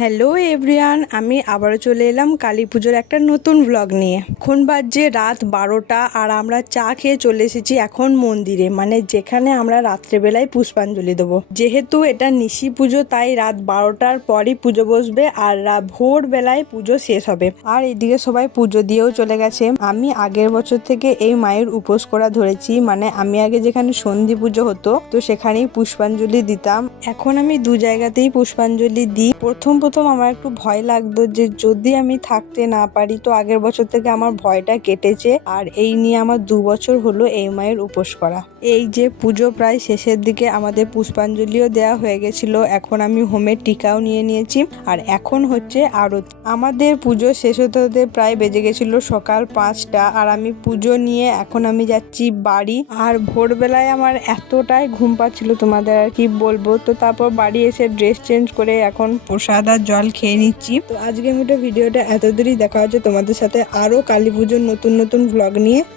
Hello everyone, আমি আবারও চলে এলাম কালী পুজোর একটা নতুন ব্লগ নিয়ে। এখন বাজে রাত 12টা আর আমরা চা খেয়ে চলে এসেছি এখন মন্দিরে, মানে যেখানে আমরা রাত্রেবেলায় পুষ্পাঞ্জলি দেবো। যেহেতু এটা নিশি পুজো তাই রাত 12টার পরই পুজো বসবে আর ভোরবেলায় পুজো শেষ হবে। আর এদিকে সবাই পুজো দিয়েও চলে গেছে। আমি আগের বছর থেকে এই মায়ের উপোস করা ধরেছি, মানে আমি আগে যেখানে সন্ধি পুজো হতো তো সেখানেই পুষ্পাঞ্জলি দিতাম। এখন আমি দু জায়গাতেই পুষ্পাঞ্জলি দিই। প্রথম আমার একটু ভয় লাগতো যে যদি আমি থাকতে না পারি, তো আগের বছর থেকে আমার ভয়টা কেটেছে আর এই নিয়ে আমার 2 বছর হলো এই মায়ের উপোস করা। এই যে পুজো প্রায় শেষের দিকে আমাদের পুষ্পাঞ্জলিও দেওয়া হয়ে গেছিল। এখন আমি হোমের টিকাও নিয়ে নিয়েছি আর এখন হচ্ছে আরতি। আমাদের পুজো শেষ হতে হতে প্রায় বেজে গেছিল সকাল 5টা আর আমি পুজো নিয়ে এখন আমি যাচ্ছি বাড়ি। আর ভোরবেলায় আমার এতটাই ঘুম পাচ্ছিল তোমাদের আর কি বলবো। তো তারপর বাড়ি এসে ড্রেস চেঞ্জ করে এখন প্রসাদ আর জল খেয়ে নিচ্ছি। তো আজকের মতো ভিডিওটা এত দূরই, দেখা হচ্ছে তোমাদের সাথে আরো কালী পুজোর নতুন নতুন ব্লগ নিয়ে।